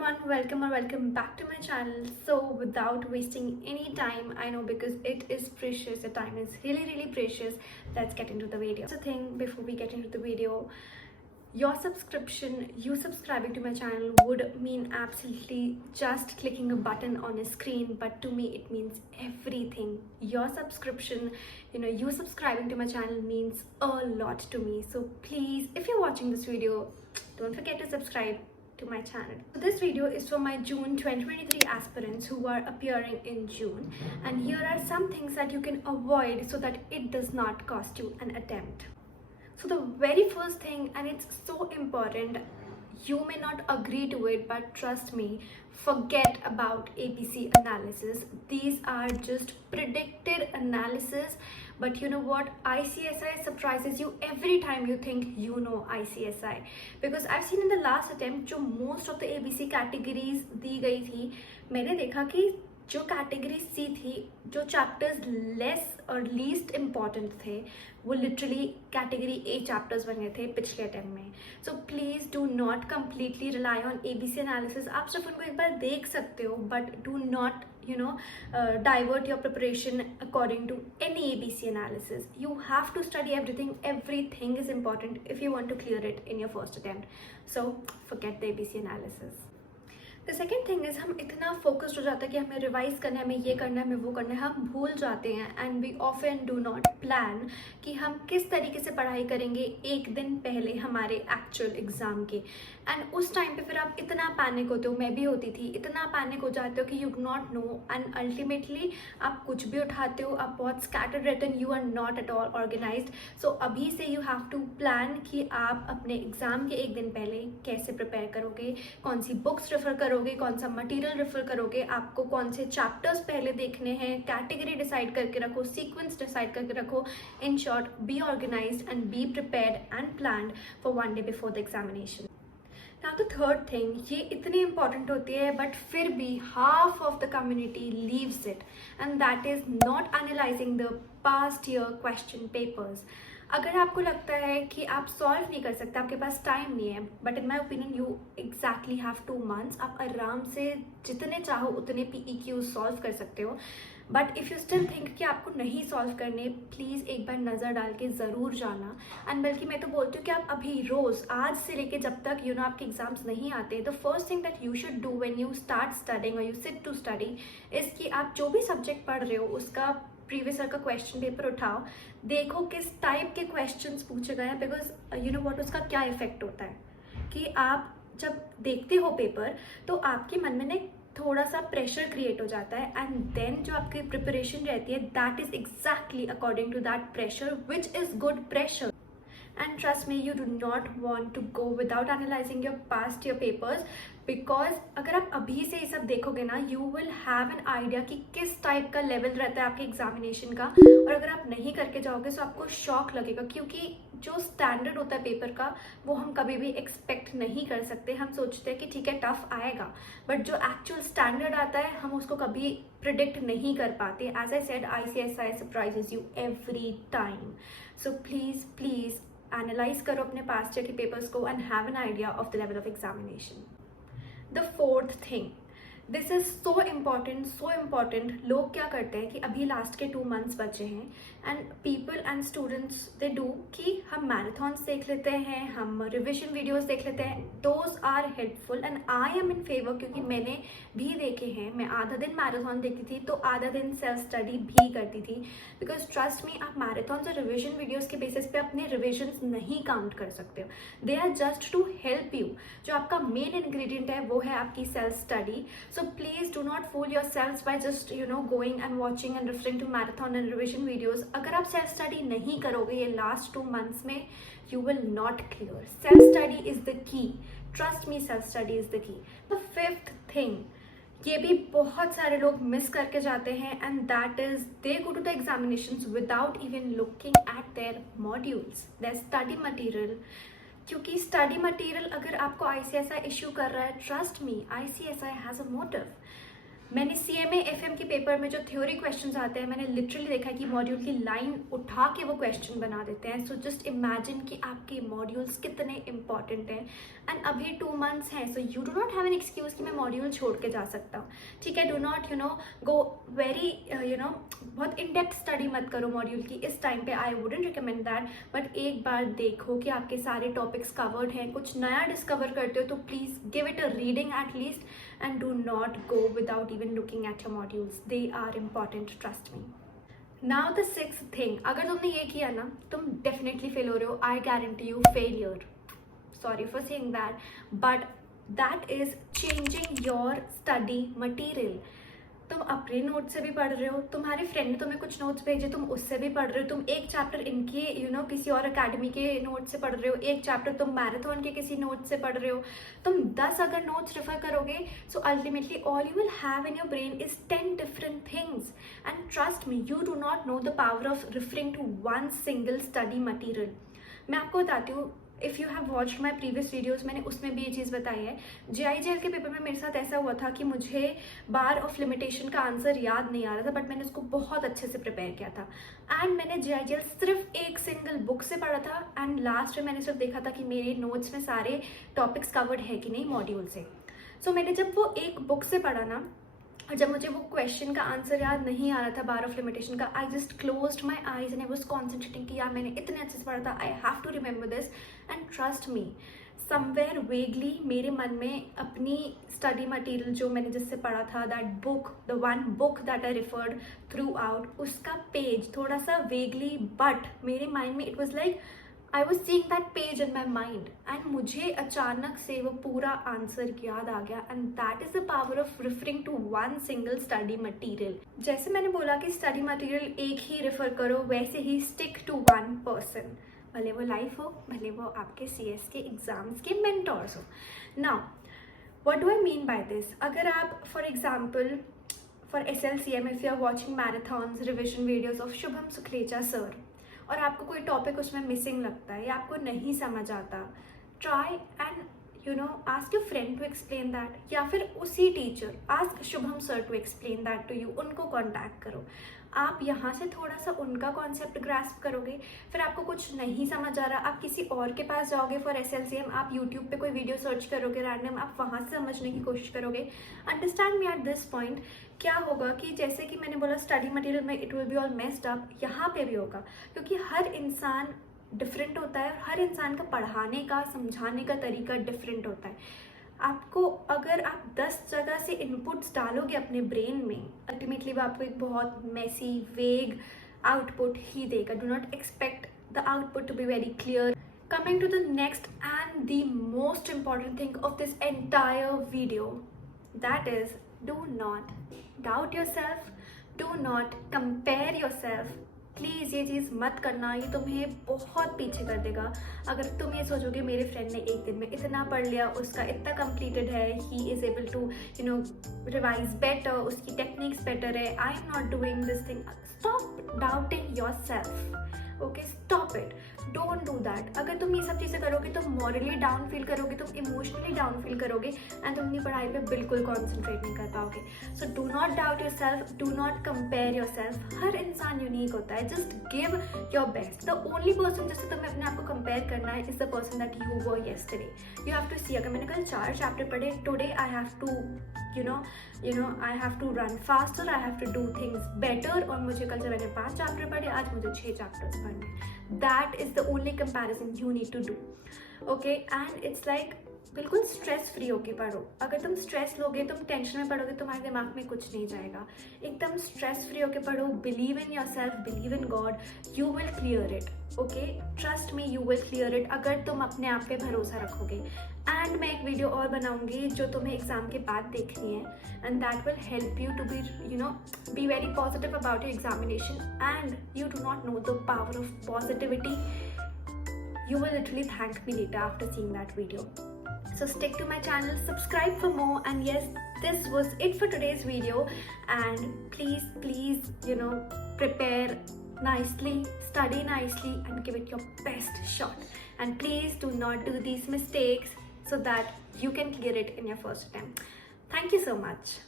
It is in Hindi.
everyone, welcome back to my channel. So without wasting any time, I know because it is precious, the time is really precious, let's get into the video. So thing before we get into the video, your subscription, you subscribing to my channel would mean absolutely just clicking a button on a screen, but to me it means everything. Your subscription, you subscribing to my channel means a lot to me. So please, if you're watching this video, don't forget to subscribe to my channel. So this video is for my June 2023 aspirants who are appearing in June, and here are some things that you can avoid so that it does not cost you an attempt. So the very first thing, and it's so important, you may not agree to it, but trust me, forget about ABC analysis. These are just predicted analysis. But you know what, ICSI surprises you every time you think you know ICSI, because I've seen in the last attempt जो most of the ABC categories दी गई थी, मैंने देखा कि जो कैटेगरी सी थी, जो चैप्टर्स लेस और लीस्ट इम्पॉर्टेंट थे, वो लिटरली कैटेगरी ए चैप्टर्स बन गए थे पिछले अटेम्प्ट में. So please do not completely rely on ABC analysis. आप सिर्फ उनको एक बार देख सकते हो, but do not divert your preparation according to any ABC analysis. You have to study everything is important if you want to clear it in your first attempt. So forget the ABC analysis. The second thing is, हम इतना फोकस्ड हो जाता है कि हमें रिवाइज करना है, हमें ये करना है, हमें वो करना है, हम भूल जाते हैं. And we often do not plan कि हम किस तरीके से पढ़ाई करेंगे एक दिन पहले हमारे एक्चुअल एग्जाम के. एंड उस टाइम पे फिर आप इतना पैनिक होते हो, मैं भी होती थी, इतना पैनिक हो जाते हो कि you not know, and ultimately आप कुछ भी उठाते हो, आप बहुत स्कैटर्ड रहते हो, you are not at all organized. So अभी से यू हैव टू प्लान कि आप अपने एग्जाम के एक दिन पहले कैसे प्रिपेयर करोगे, कौन सी बुक्स रेफर करोगे, कौन सा मटेरियल रेफर करोगे, आपको कौन से चैप्टर्स पहले देखने हैं, कैटेगरी डिसाइड करके रखो, सीक्वेंस डिसाइड करके रखो. In short, be organised and be prepared and planned for one day before the examination. Now the third thing, ये इतनी इंपॉर्टेंट होती है बट फिर भी half of the community leaves it, and that is not analysing the past year question papers. अगर आपको लगता है कि आप सॉल्व नहीं कर सकते, आपके पास टाइम नहीं है, but in my opinion you exactly have 2 months. आप आराम से जितने चाहो उतने PEQ सॉल्व कर सकते हो. But if you still think कि आपको नहीं सॉल्व करने, प्लीज़ एक बार नज़र डाल के ज़रूर जाना. एंड बल्कि मैं तो बोलती हूँ कि आप अभी रोज़, आज से लेके जब तक आपके एग्जाम्स नहीं आते, the first thing that you should do when you start studying और you sit to study is कि आप जो भी सब्जेक्ट पढ़ रहे हो उसका प्रीवियस ईयर का क्वेश्चन पेपर उठाओ, देखो किस टाइप के क्वेश्चंस पूछे गए हैं. बिकॉज यू नो व्हाट, उसका क्या इफेक्ट होता है कि आप जब देखते हो पेपर तो आपके मन में ना थोड़ा सा प्रेशर क्रिएट हो जाता है, एंड देन जो आपकी प्रिपरेशन रहती है that is exactly according to that pressure, which is good pressure. And trust me, you do not want to go without analyzing your past year papers, because अगर आप अभी से ये सब देखोगे ना, you will have an idea कि किस टाइप का लेवल रहता है आपके एग्जामिनेशन का. और अगर आप नहीं करके जाओगे तो आपको शॉक लगेगा, क्योंकि जो स्टैंडर्ड होता है पेपर का वो हम कभी भी एक्सपेक्ट नहीं कर सकते. हम सोचते हैं कि ठीक है टफ आएगा, बट जो एक्चुअल स्टैंडर्ड आता है हम उसको कभी प्रिडिक्ट नहीं कर पाते. As I said, ICSI surprises you every time. So please analyse करो अपने पास्ट ईयर के पेपर्स को and have an idea of the level of examination. The fourth thing, this is so important. लोग क्या करते हैं कि अभी लास्ट के 2 months बचे हैं, and people and students they do कि हम मैराथन्स देख लेते हैं, हम रिविजन वीडियोस देख लेते हैं. Those are helpful and I am in favour, क्योंकि मैंने भी देखे हैं. मैं आधा दिन मैराथन देखती थी तो आधा दिन सेल्फ स्टडी भी करती थी. बिकॉज ट्रस्ट मी, आप मैराथन्स और रिविजन वीडियोस के बेसिस पे अपने रिविजन्स नहीं काउंट कर सकते हो. They are just to help you. जो आपका मेन इंग्रेडिएंट है वो है आपकी self study. So please do not fool yourselves by just going and watching and referring to marathon and revision videos. अगर आप self study नहीं करोगे ये last 2 months में, you will not clear. Self study is the key. Trust me, self study is the key. The fifth thing, ये भी बहुत सारे लोग मिस करके जाते हैं, and that is they go to the examinations without even looking at their modules, their study material. क्योंकि स्टडी मटेरियल अगर आपको ICSI इश्यू कर रहा है, trust me, ICSI has a motive. मैंने CMA FM के पेपर में जो थ्योरी क्वेश्चंस आते हैं, मैंने लिटरली देखा है कि मॉड्यूल की लाइन उठा के वो क्वेश्चन बना देते हैं. सो जस्ट इमेजिन कि आपके मॉड्यूल्स कितने इंपॉर्टेंट हैं. एंड अभी 2 months हैं, so you do not have an excuse कि मैं मॉड्यूल छोड़ के जा सकता हूँ. ठीक है, डू नॉट गो वेरी बहुत इन डेप्थ स्टडी मत करो मॉड्यूल की इस टाइम पे. I wouldn't recommend that. But एक बार देखो कि आपके सारे टॉपिक्स कवर्ड हैं, कुछ नया डिस्कवर करते हो तो please give it a reading at least. And do not go without even looking at your modules. They are important, trust me. Now the 6th thing, अगर तुमने ये किया ना, तुम definitely fail हो रहे हो. I guarantee you failure. Sorry for saying that, but that is changing your study material. तुम अपने नोट से भी पढ़ रहे हो, तुम्हारे फ्रेंड ने तुम्हें कुछ नोट्स भेजे, तुम उससे भी पढ़ रहे हो, तुम एक चैप्टर इनके किसी और अकेडमी के नोट से पढ़ रहे हो, एक चैप्टर तुम मैराथन के किसी नोट से पढ़ रहे हो. तुम 10 अगर नोट्स रेफर करोगे, so ultimately all you will have in your brain is 10 different things. And trust me, you do not know the power of referring to one single study material. मैं आपको बताती हूँ, if you have watched my previous videos, मैंने उसमें भी ये चीज़ बताई है. JIGL के पेपर में मेरे साथ ऐसा हुआ था कि मुझे बार ऑफ लिमिटेशन का आंसर याद नहीं आ रहा था, बट मैंने उसको बहुत अच्छे से प्रिपेयर किया था. एंड मैंने JIGL सिर्फ एक सिंगल बुक से पढ़ा था. एंड लास्ट में मैंने सिर्फ देखा था कि मेरे नोट्स में सारे टॉपिक्स कवर्ड है कि नहीं मॉड्यूल से. सो मैंने जब वो एक बुक से पढ़ा ना, और जब मुझे वो क्वेश्चन का आंसर याद नहीं आ रहा था बार ऑफ लिमिटेशन का, I just closed my eyes and I was concentrating कि यार मैंने इतने अच्छे से पढ़ा था, I have to remember this. And trust me, somewhere vaguely मेरे मन में अपनी स्टडी मटेरियल जो मैंने जिससे पढ़ा था, that book, the one book that I referred through out, उसका पेज थोड़ा सा वेगली, बट मेरे माइंड में it was like I was seeing that page in my mind. And मुझे अचानक से वो पूरा आंसर याद आ गया. And that is the power of referring to one single study material. जैसे मैंने बोला कि स्टडी मटेरियल एक ही रेफर करो, वैसे ही स्टिक टू वन पर्सन. भले वो लाइफ हो, भले वो आपके CS के एग्जाम्स के मेंटोर्स हो. Now what do I mean by this? अगर आप for example for SLCM, if you are watching marathons revision videos of Shubham Sukhlecha sir, और आपको कोई टॉपिक उसमें मिसिंग लगता है या आपको नहीं समझ आता, try and ask your friend to explain that, या फिर उसी teacher ask Shubham sir to explain that to you. उनको कॉन्टैक्ट करो. आप यहाँ से थोड़ा सा उनका कॉन्सेप्ट ग्रास्प करोगे. फिर आपको कुछ नहीं समझ आ रहा, आप किसी और के पास जाओगे फॉर SLCM, आप यूट्यूब पे कोई वीडियो सर्च करोगे रैंडम, आप वहाँ से समझने की कोशिश करोगे. Understand me at this point. क्या होगा कि जैसे कि मैंने बोला स्टडी मटेरियल में it will be all messed up, यहाँ पे भी होगा, क्योंकि हर इंसान डिफरेंट होता है और हर इंसान का पढ़ाने का समझाने का तरीका डिफरेंट होता है. आपको अगर आप 10 जगह से इनपुट्स डालोगे अपने ब्रेन में, अल्टीमेटली वो आपको एक बहुत मेसी वेग आउटपुट ही देगा. Do not expect the output to be very clear. Coming to the next and the most important thing of this entire video, that is, do not doubt yourself, do not compare yourself. Please ये चीज़ मत करना, ये तुम्हें बहुत पीछे कर देगा. अगर तुम ये सोचोगे मेरे फ्रेंड ने एक दिन में इतना पढ़ लिया, उसका इतना कंप्लीटेड है, he is able to revise better, उसकी टेक्निक्स बेटर है, I am not doing this thing. Stop doubting yourself. Okay, stop it. Don't do that. अगर तुम ये सब चीज़ें करोगे तो मॉरली डाउन फील करोगे, तुम इमोशनली डाउन फील करोगे एंड तुम अपनी पढ़ाई पे बिल्कुल कॉन्सेंट्रेट नहीं कर पाओगे. So do not doubt yourself, do not compare yourself. हर इंसान यूनिक होता है. Just give your best. The only person जिससे तुम्हें अपने आप को कंपेयर करना है is the person that you were yesterday. You have to see, अगर मैंने कल 4 चैप्टर पढ़े, today I have to I have to run faster, I have to do things better. और मुझे कल से मैंने 5 चैप्टर पढ़े, आज मुझे 6 चैप्टर्स पढ़ने. That is the only comparison you need to do. Okay, and it's like बिल्कुल स्ट्रेस फ्री होके पढ़ो. अगर तुम स्ट्रेस लोगे, तुम टेंशन में पढ़ोगे, तुम्हारे दिमाग में कुछ नहीं जाएगा. एकदम स्ट्रेस फ्री होके पढ़ो. Believe in your self, believe in God, you will clear it. Okay, trust me, you will clear it अगर तुम अपने आप पे भरोसा रखोगे. एंड मैं एक वीडियो और बनाऊंगी जो तुम्हें एग्जाम के बाद देखनी है, and that will help you to be very positive about your examination. And you do not know the power of positivity. You will literally thank me later after seeing that video. So stick to my channel, subscribe for more, and yes, this was it for today's video. And please, prepare nicely, study nicely, and give it your best shot. And please do not do these mistakes so that you can clear it in your first attempt. Thank you so much.